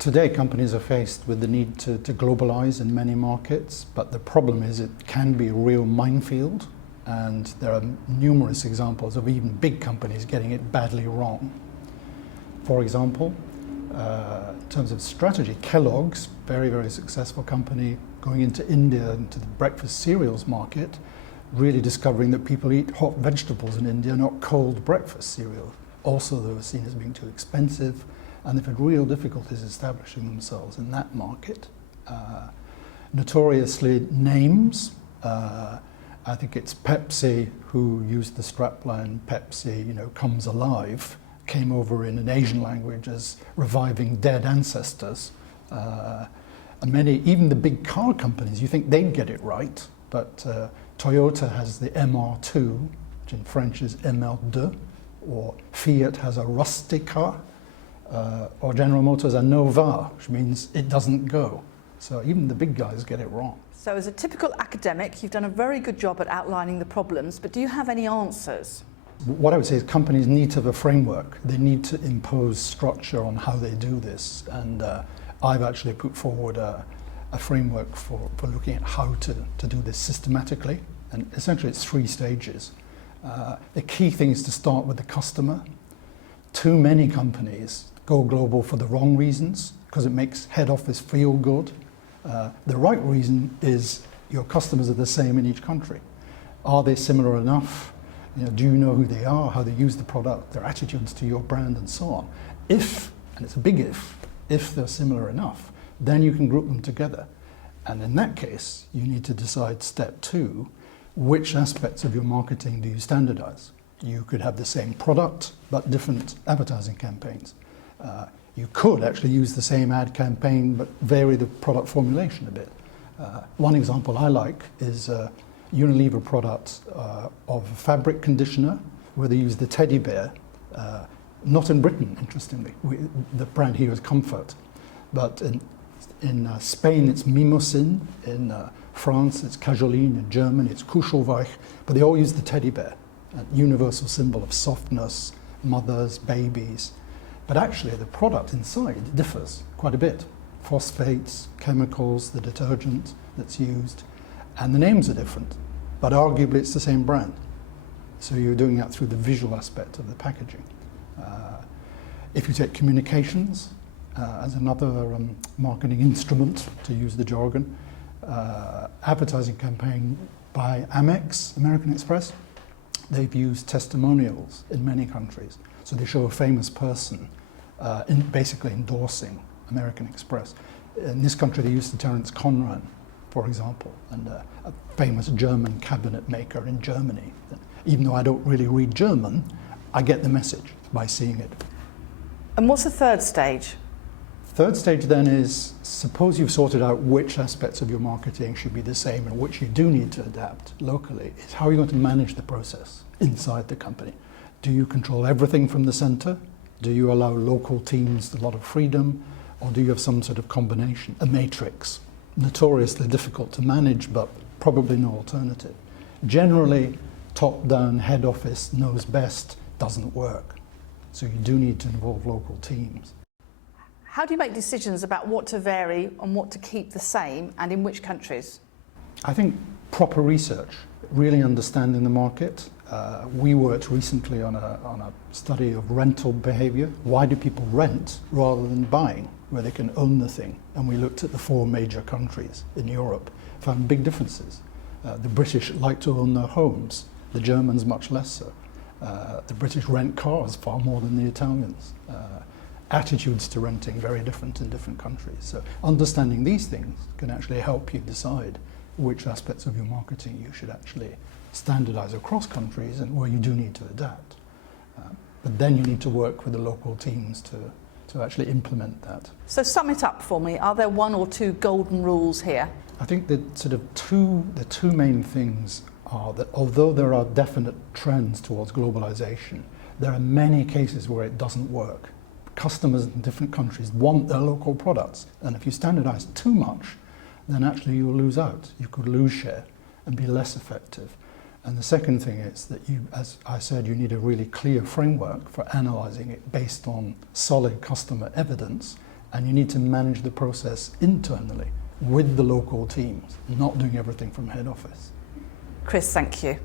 Today, companies are faced with the need to globalize in many markets, but the problem is it can be a real minefield, and there are numerous examples of even big companies getting it badly wrong. For example, in terms of strategy, Kellogg's, very successful company, going into India, into the breakfast cereals market, really discovering that people eat hot vegetables in India, not cold breakfast cereal. Also, they were seen as being too expensive, and they've had real difficulties establishing themselves in that market. Notoriously, names. I think it's Pepsi who used the strapline, Pepsi, comes alive, came over in an Asian language as reviving dead ancestors. And many, even the big car companies, you think they'd get it right, but Toyota has the MR2, which in French is MR2, or Fiat has a Rustica, or General Motors a Nova, which means it doesn't go. So even the big guys get it wrong. So as a typical academic, you've done a very good job at outlining the problems, but do you have any answers? What I would say is companies need to have a framework. They need to impose structure on how they do this. And I've actually put forward a framework for looking at how to do this systematically. And essentially it's 3 stages. The key thing is to start with the customer. Too many companies go global for the wrong reasons, because it makes head office feel good. The right reason is your customers are the same in each country. Are they similar enough? Do you know who they are, how they use the product, their attitudes to your brand, and so on? If, and it's a big if they're similar enough, then you can group them together. And in that case, you need to decide step 2, which aspects of your marketing do you standardize? You could have the same product, but different advertising campaigns. You could actually use the same ad campaign, but vary the product formulation a bit. One example I like is Unilever product of fabric conditioner, where they use the teddy bear. Not in Britain, interestingly. The brand here is Comfort. But in Spain, it's Mimosin. In France, it's Cajoline. In Germany, it's Kuschelweich. But they all use the teddy bear, a universal symbol of softness, mothers, babies. But actually, the product inside differs quite a bit. Phosphates, chemicals, the detergent that's used, and the names are different. But arguably, it's the same brand. So you're doing that through the visual aspect of the packaging. If you take communications as another marketing instrument, to use the jargon, advertising campaign by Amex, American Express, they've used testimonials in many countries. So they show a famous person basically endorsing American Express. In this country, they used Terence Conran, for example, and a famous German cabinet maker in Germany. Even though I don't really read German, I get the message by seeing it. And what's the 3rd stage? 3rd stage then is, suppose you've sorted out which aspects of your marketing should be the same and which you do need to adapt locally, is how are you going to manage the process inside the company? Do you control everything from the center? Do you allow local teams a lot of freedom? Or do you have some sort of combination, a matrix? Notoriously difficult to manage, but probably no alternative. Generally, top-down head office knows best doesn't work. So you do need to involve local teams. How do you make decisions about what to vary and what to keep the same, and in which countries? I think proper research, really understanding the market. We worked recently on a study of rental behavior. Why do people rent rather than buying, where they can own the thing? And we looked at the 4 major countries in Europe, found big differences. The British like to own their homes, the Germans much less so. The British rent cars far more than the Italians. Attitudes to renting very different in different countries. So understanding these things can actually help you decide which aspects of your marketing you should actually standardize across countries and where you do need to adapt. But then you need to work with the local teams to actually implement that. So sum it up for me. Are there 1 or 2 golden rules here? I think that the two main things are that although there are definite trends towards globalization, there are many cases where it doesn't work. Customers in different countries want their local products, and if you standardize too much, then actually you'll lose out. You could lose share and be less effective. And the second thing is that you, as I said, you need a really clear framework for analyzing it based on solid customer evidence And you need to manage the process internally with the local teams, not doing everything from head office. Chris, thank you.